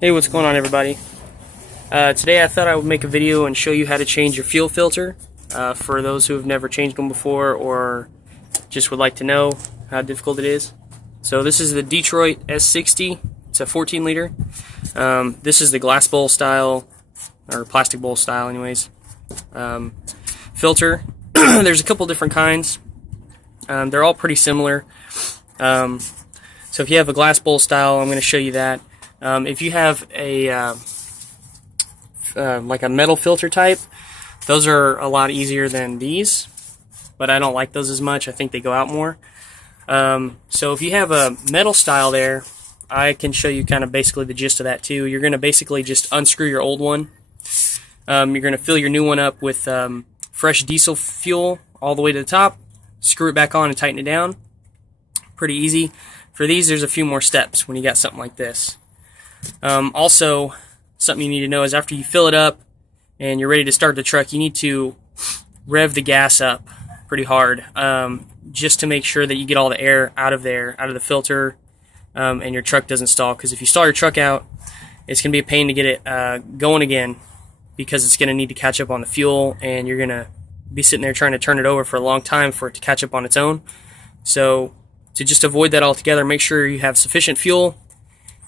Hey, what's going on, everybody? Today I thought I would make a video and show you how to change your fuel filter for those who have never changed one before or just would like to know how difficult it is. So this is the Detroit S60. It's a 14 liter. This is the glass bowl style, or plastic bowl style anyways, filter. There's a couple different kinds. They're all pretty similar. So if you have a glass bowl style, I'm going to show you that. If you have a like a metal filter type, those are a lot easier than these, but I don't like those as much. I think they go out more. So if you have a metal style there, I can show you kind of basically the gist of that too. You're going to basically just unscrew your old one. You're going to fill your new one up with fresh diesel fuel all the way to the top, screw it back on and tighten it down. Pretty easy. For these, there's a few more steps when you got something like this. Also, something you need to know is after you fill it up and you're ready to start the truck, you need to rev the gas up pretty hard, just to make sure that you get all the air out of there, out of the filter, and your truck doesn't stall. Because if you stall your truck out, it's going to be a pain to get it going again, because it's going to need to catch up on the fuel, and you're going to be sitting there trying to turn it over for a long time for it to catch up on its own. So to just avoid that altogether, make sure you have sufficient fuel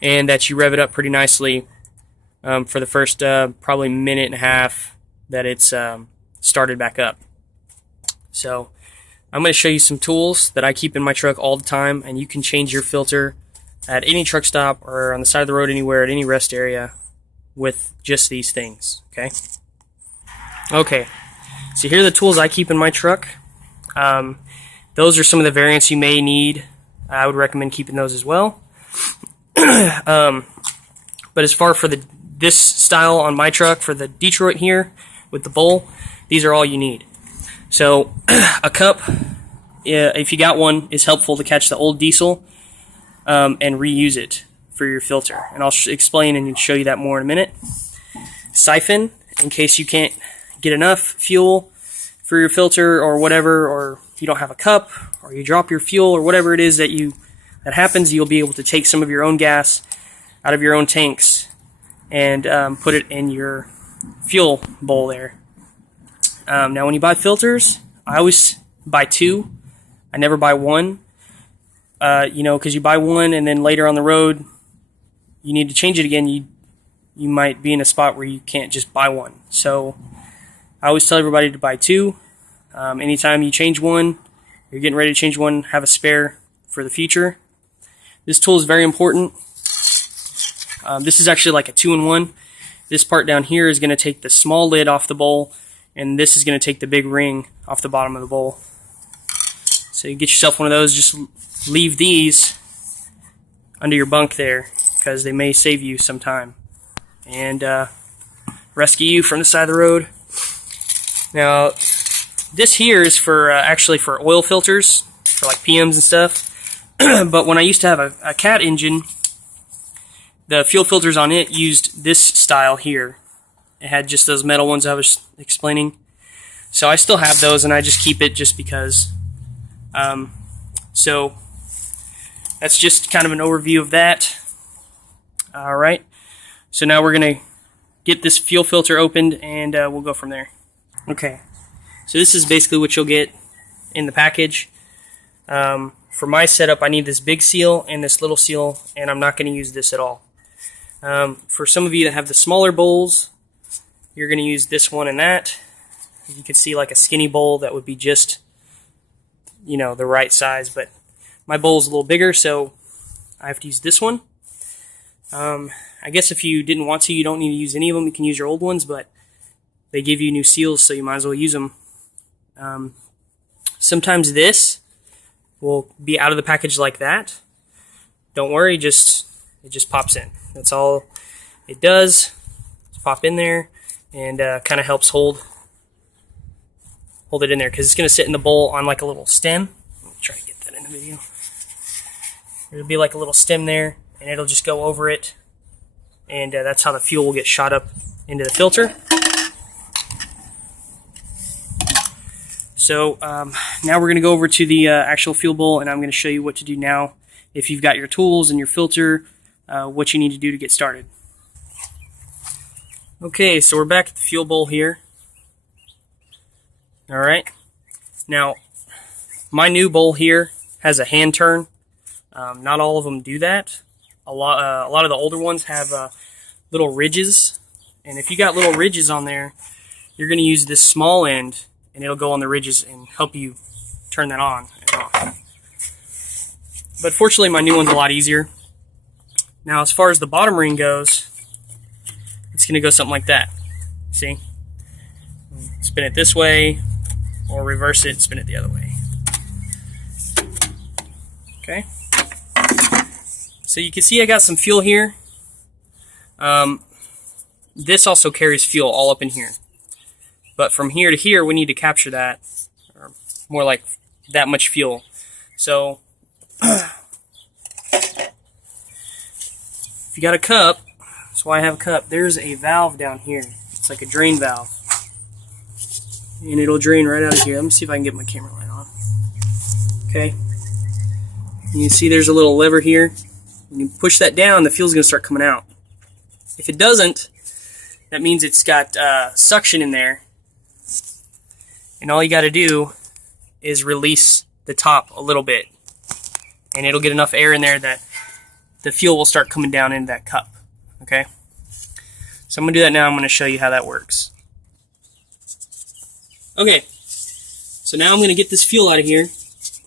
and that you rev it up pretty nicely for the first probably minute and a half that it's started back up. So I'm going to show you some tools that I keep in my truck all the time, and you can change your filter at any truck stop or on the side of the road anywhere at any rest area with just these things. Okay, so here are the tools I keep in my truck. Those are some of the variants you may need. I would recommend keeping those as well. But as far for this style on my truck, for the Detroit here with the bowl, these are all you need. So a cup, if you got one, is helpful to catch the old diesel and reuse it for your filter. And I'll explain and show you that more in a minute. Siphon, in case you can't get enough fuel for your filter or whatever, or you don't have a cup, or you drop your fuel, or whatever it is that happens, you'll be able to take some of your own gas out of your own tanks and put it in your fuel bowl there. Now when you buy filters, I always buy two. I never buy one, because you buy one and then later on the road you need to change it again. You might be in a spot where you can't just buy one. So I always tell everybody to buy two. Anytime you change one, you're getting ready to change one, have a spare for the future. This tool is very important. This is actually like a 2-in-1. This part down here is going to take the small lid off the bowl, and this is going to take the big ring off the bottom of the bowl. So you get yourself one of those. Just leave these under your bunk there, because they may save you some time and rescue you from the side of the road. Now, this here is for actually for oil filters, for like PMs and stuff. But when I used to have a cat engine, the fuel filters on it used this style here. It had just those metal ones I was explaining. So I still have those, and I just keep it just because. So that's just kind of an overview of that. Alright, so now we're going to get this fuel filter opened, and we'll go from there. Okay, so this is basically what you'll get in the package. For my setup, I need this big seal and this little seal, and I'm not going to use this at all. For some of you that have the smaller bowls, you're going to use this one and that. You can see like a skinny bowl that would be just, the right size, but my bowl is a little bigger, so I have to use this one. I guess if you didn't want to, you don't need to use any of them. You can use your old ones, but they give you new seals, so you might as well use them. Sometimes this will be out of the package like that. Don't worry, it just pops in. That's all it does. Just pop in there and kind of helps hold it in there, because it's going to sit in the bowl on like a little stem. Let me try to get that in the video. There'll be like a little stem there, and it'll just go over it, and that's how the fuel will get shot up into the filter. So now we're going to go over to the actual fuel bowl, and I'm going to show you what to do now if you've got your tools and your filter, what you need to do to get started. Okay, so we're back at the fuel bowl here. Alright, now my new bowl here has a hand turn. Not all of them do that. A lot of the older ones have little ridges, and if you got little ridges on there, you're going to use this small end, and it'll go on the ridges and help you turn that on and off. But fortunately, my new one's a lot easier. Now, as far as the bottom ring goes, it's going to go something like that. See? Spin it this way, or reverse it, spin it the other way. Okay? So you can see I got some fuel here. This also carries fuel all up in here. But from here to here, we need to capture that, or more like that much fuel. So, if you got a cup, that's why I have a cup, there's a valve down here. It's like a drain valve. And it'll drain right out of here. Let me see if I can get my camera light on. Okay. And you see there's a little lever here. When you push that down, the fuel's going to start coming out. If it doesn't, that means it's got suction in there. And all you got to do is release the top a little bit. And it'll get enough air in there that the fuel will start coming down into that cup. Okay? So I'm going to do that now. I'm going to show you how that works. Okay. So now I'm going to get this fuel out of here.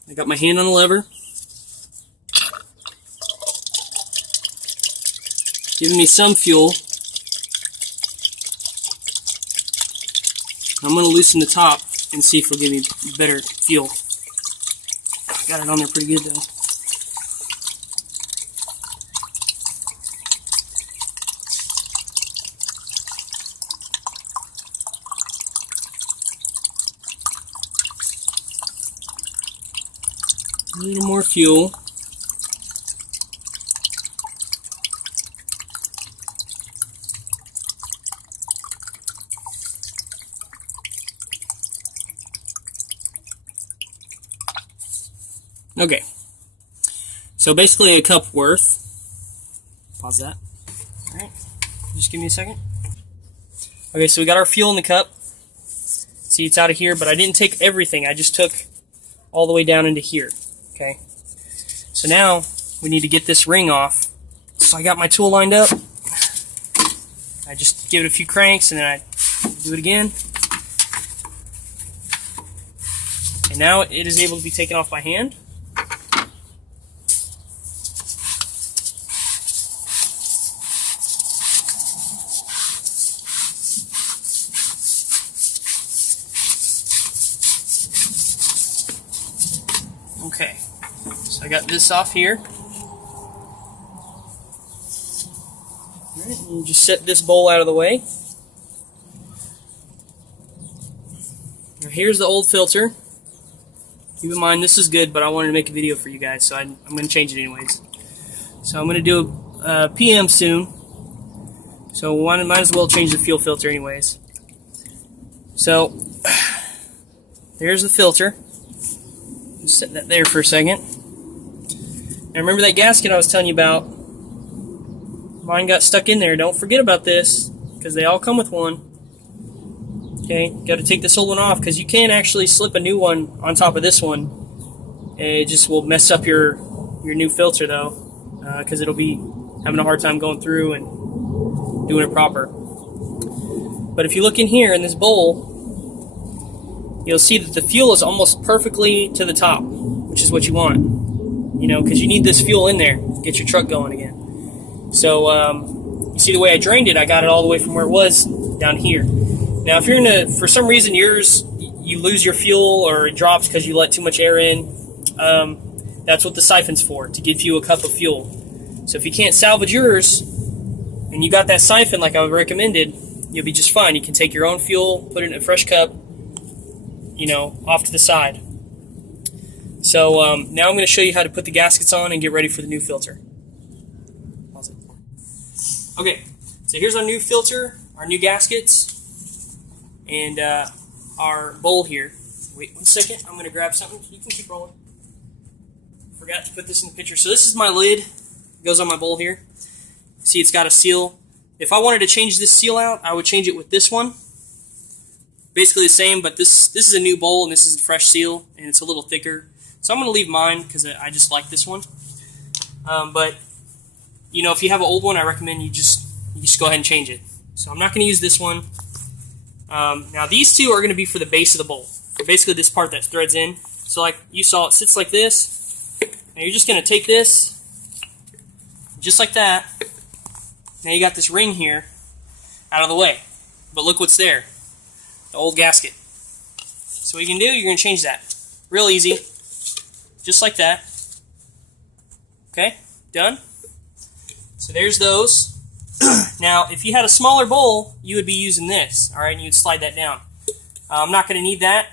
I got my hand on the lever. Giving me some fuel. I'm going to loosen the top and see if it'll give me better fuel. Got it on there pretty good though. A little more fuel. Okay, so basically a cup worth. Pause that. Alright, just give me a second. Okay, so we got our fuel in the cup. See, it's out of here, but I didn't take everything. I just took all the way down into here. Okay, so now we need to get this ring off. So I got my tool lined up. I just give it a few cranks and then I do it again. And now it is able to be taken off by hand. Okay, so I got this off here. Alright, you just set this bowl out of the way. Now here's the old filter. Keep in mind this is good, but I wanted to make a video for you guys, so I'm going to change it anyways. So I'm going to do a PM soon. So might as well change the fuel filter anyways. So there's the filter. Just set that there for a second. Now remember that gasket I was telling you about? Mine got stuck in there. Don't forget about this, because they all come with one. Okay, got to take this old one off, because you can actually slip a new one on top of this one. It just will mess up your new filter though, because it'll be having a hard time going through and doing it proper. But if you look in here in this bowl, you'll see that the fuel is almost perfectly to the top, which is what you want. You know, because you need this fuel in there to get your truck going again. So, you see the way I drained it, I got it all the way from where it was down here. Now, if you're for some reason you lose your fuel or it drops because you let too much air in, that's what the siphon's for, to give you a cup of fuel. So if you can't salvage yours, and you got that siphon like I recommended, you'll be just fine. You can take your own fuel, put it in a fresh cup, you know, off to the side. So now I'm going to show you how to put the gaskets on and get ready for the new filter. Pause it. Okay, so here's our new filter, our new gaskets, and our bowl here. Wait 1 second, I'm going to grab something. You can keep rolling. Forgot to put this in the picture. So this is my lid. It goes on my bowl here. See, it's got a seal. If I wanted to change this seal out, I would change it with this one. Basically the same, but this is a new bowl and this is a fresh seal, and it's a little thicker. So I'm going to leave mine because I just like this one. But you know, if you have an old one, I recommend you just go ahead and change it. So I'm not going to use this one. Now these two are going to be for the base of the bowl. Basically this part that threads in. So like you saw, it sits like this. Now you're just going to take this, just like that. Now you got this ring here out of the way. But look what's there. The old gasket. So what you can do, you're going to change that. Real easy. Just like that. Okay, done. So there's those. Now, if you had a smaller bowl, you would be using this, all right, and you'd slide that down. I'm not going to need that.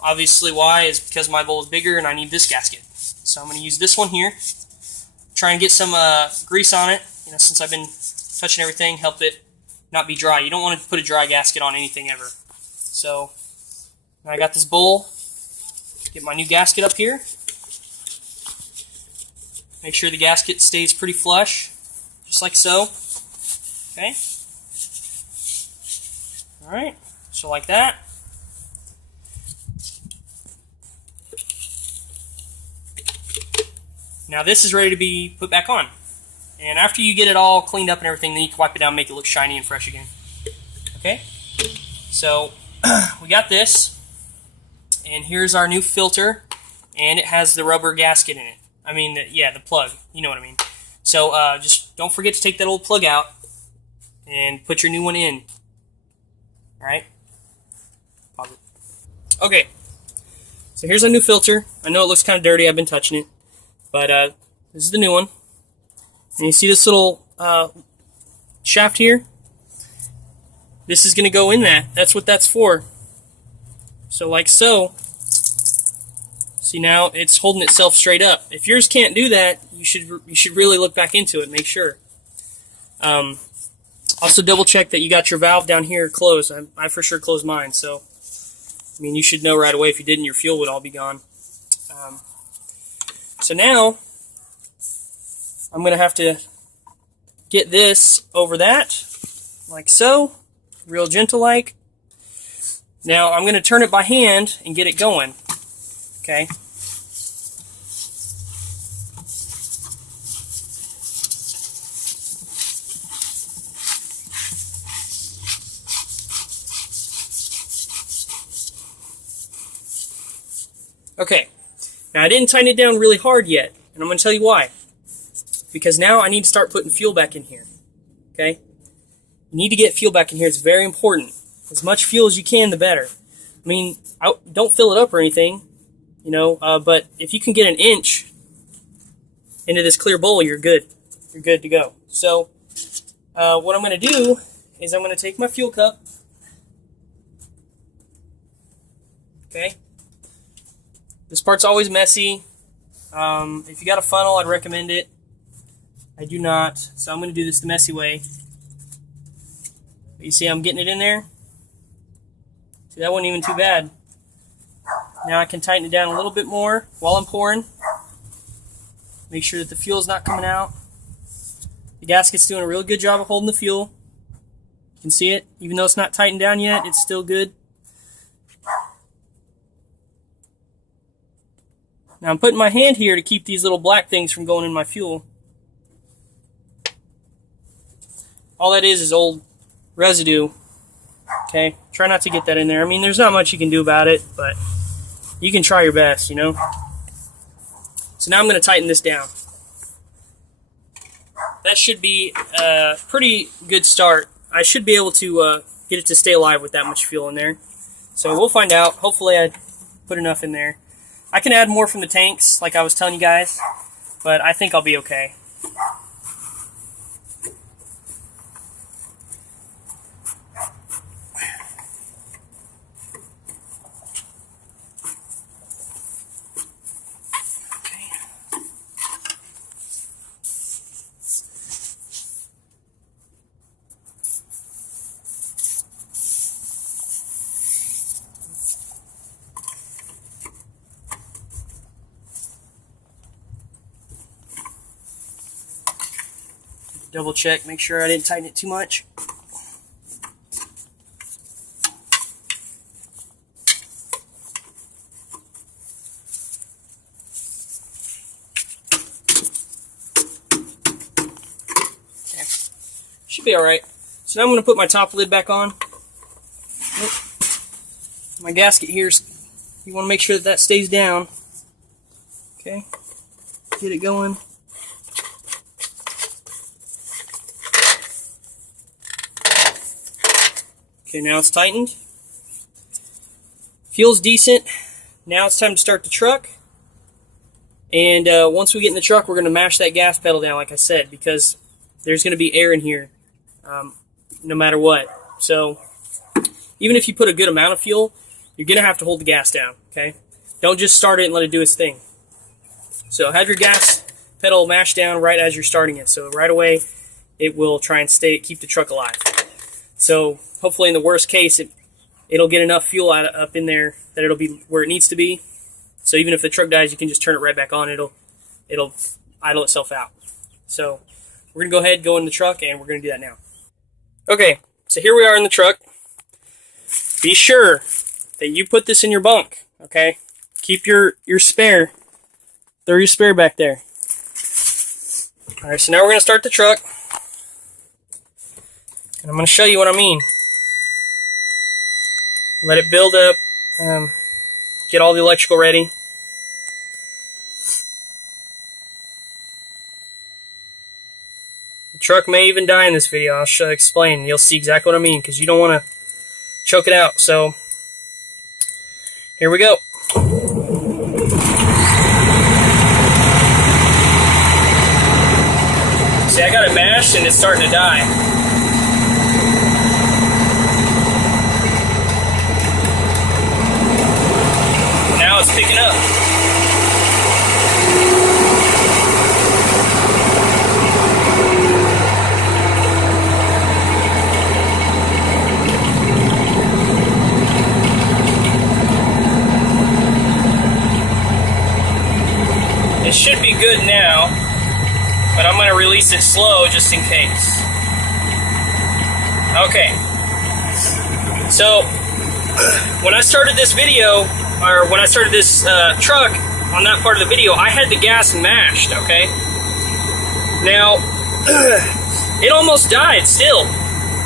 Obviously, why is because my bowl is bigger and I need this gasket. So I'm going to use this one here. Try and get some grease on it, you know, since I've been touching everything, help it not be dry. You don't want to put a dry gasket on anything ever. So now I got this bowl. Get my new gasket up here. Make sure the gasket stays pretty flush, just like so. Okay. All right. So like that. Now this is ready to be put back on. And after you get it all cleaned up and everything, then you can wipe it down and make it look shiny and fresh again. Okay? So we got this. And here's our new filter. And it has the rubber gasket in it. I mean, the plug. You know what I mean. So just don't forget to take that old plug out and put your new one in. Alright? Pause it. Okay. So here's a new filter. I know it looks kind of dirty. I've been touching it. But this is the new one. And you see this little shaft here? This is going to go in that. That's what that's for. So like so. See, now it's holding itself straight up. If yours can't do that, you should really look back into it. Make sure. Also double check that you got your valve down here closed. I for sure closed mine. So I mean, you should know right away. If you didn't, your fuel would all be gone. So now, I'm going to have to get this over that, like so, real gentle-like. Now, I'm going to turn it by hand and get it going, okay? Okay. Now, I didn't tighten it down really hard yet, and I'm going to tell you why. Because now I need to start putting fuel back in here, okay? You need to get fuel back in here. It's very important. As much fuel as you can, the better. I mean, don't fill it up or anything, you know, but if you can get an inch into this clear bowl, you're good. You're good to go. So, what I'm going to do is I'm going to take my fuel cup, okay? This part's always messy. If you got a funnel, I'd recommend it. I do not, so I'm going to do this the messy way. But you see I'm getting it in there? See, that wasn't even too bad. Now I can tighten it down a little bit more while I'm pouring. Make sure that the fuel's not coming out. The gasket's doing a real good job of holding the fuel. You can see it. Even though it's not tightened down yet, it's still good. Now I'm putting my hand here to keep these little black things from going in my fuel. All that is old residue. Okay, try not to get that in there. I mean, there's not much you can do about it, but you can try your best, you know. So now I'm going to tighten this down. That should be a pretty good start. I should be able to get it to stay alive with that much fuel in there. So we'll find out. Hopefully I put enough in there. I can add more from the tanks, like I was telling you guys, but I think I'll be okay. double check, make sure I didn't tighten it too much. Okay. Should be alright. So now I'm going to put my top lid back on. My gasket here's, you want to make sure that stays down. Okay, get it going. Okay, now it's tightened. Feels decent. Now it's time to start the truck. And once we get in the truck, we're going to mash that gas pedal down, like I said, because there's going to be air in here no matter what. So even if you put a good amount of fuel, you're going to have to hold the gas down, okay? Don't just start it and let it do its thing. So have your gas pedal mashed down right as you're starting it. So right away, it will try and keep the truck alive. So hopefully in the worst case, it'll get enough fuel up in there that it'll be where it needs to be. So even if the truck dies, you can just turn it right back on. It'll idle itself out. So we're going to go ahead, go in the truck, and we're going to do that now. Okay, so here we are in the truck. Be sure that you put this in your bunk, okay? Keep your spare. Throw your spare back there. Alright, so now we're going to start the truck. And I'm going to show you what I mean. Let it build up. Get all the electrical ready. The truck may even die in this video. I'll explain. You'll see exactly what I mean, because you don't want to choke it out. So here we go. See, I got it mashed and it's starting to die. Now it's picking up. It should be good now, but I'm going to release it slow just in case. Okay. So, when I started this video, or when I started this truck, on that part of the video, I had the gas mashed, okay? Now, it almost died still,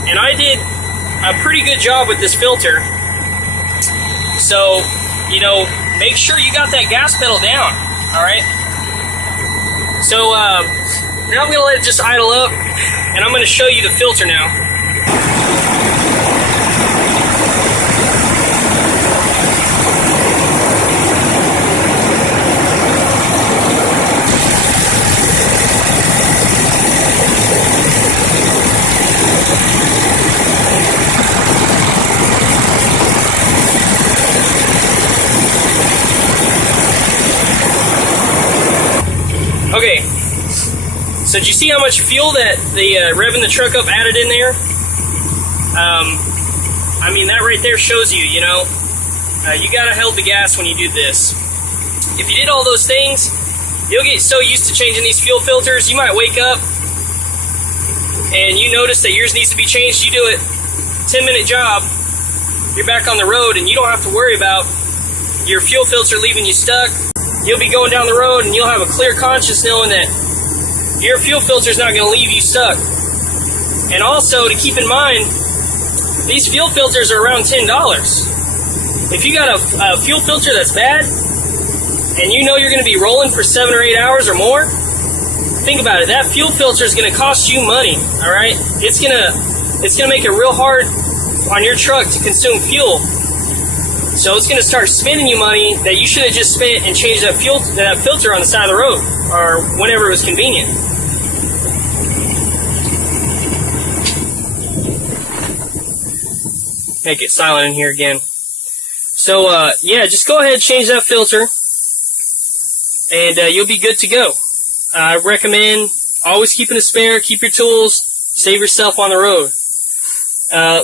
and I did a pretty good job with this filter. So, you know, make sure you got that gas pedal down, alright? So, now I'm going to let it just idle up, and I'm going to show you the filter now. Okay, so did you see how much fuel that the revving the truck up added in there? I mean, that right there shows you, you know, you gotta hold the gas when you do this. If you did all those things, you'll get so used to changing these fuel filters, you might wake up and you notice that yours needs to be changed. You do it, 10-minute job, you're back on the road and you don't have to worry about your fuel filter leaving you stuck. You'll be going down the road and you'll have a clear conscience knowing that your fuel filter is not going to leave you stuck. And also to keep in mind, these fuel filters are around $10. If you got a fuel filter that's bad and you know you're going to be rolling for 7 or 8 hours or more, think about it. That fuel filter is going to cost you money. All right, it's gonna make it real hard on your truck to consume fuel. So it's going to start spending you money that you should have just spent and changed that filter on the side of the road or whenever it was convenient. Make it silent in here again. So yeah, just go ahead and change that filter and you'll be good to go. I recommend always keeping a spare, keep your tools, save yourself on the road.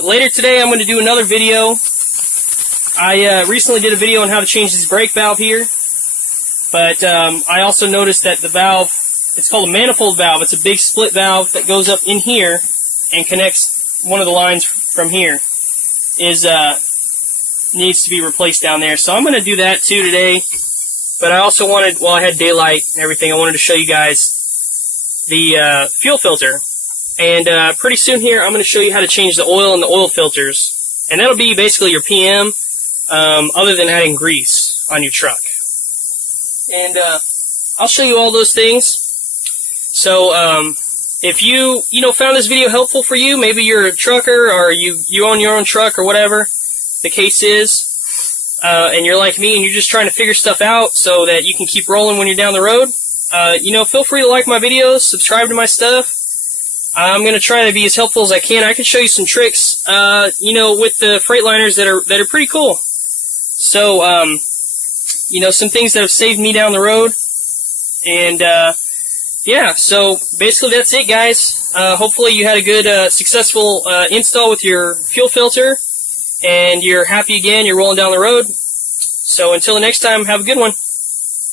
Later today I'm going to do another video. I recently did a video on how to change this brake valve here, but I also noticed that the valve it's called a manifold valve. It's a big split valve that goes up in here and connects one of the lines from here. Needs to be replaced down there. So I'm going to do that too today. But I also wanted, while I had daylight and everything, I wanted to show you guys the fuel filter. And pretty soon here, I'm going to show you how to change the oil and the oil filters. And that'll be basically your PM, other than adding grease on your truck. And I'll show you all those things. So if you found this video helpful for you, maybe you're a trucker or you own your own truck or whatever the case is, and you're like me and you're just trying to figure stuff out so that you can keep rolling when you're down the road, feel free to like my videos, subscribe to my stuff. I'm going to try to be as helpful as I can. I can show you some tricks, with the Freightliners that are pretty cool. So, some things that have saved me down the road. And, yeah, so basically that's it, guys. Hopefully you had a good, successful install with your fuel filter. And you're happy again, you're rolling down the road. So until the next time, have a good one.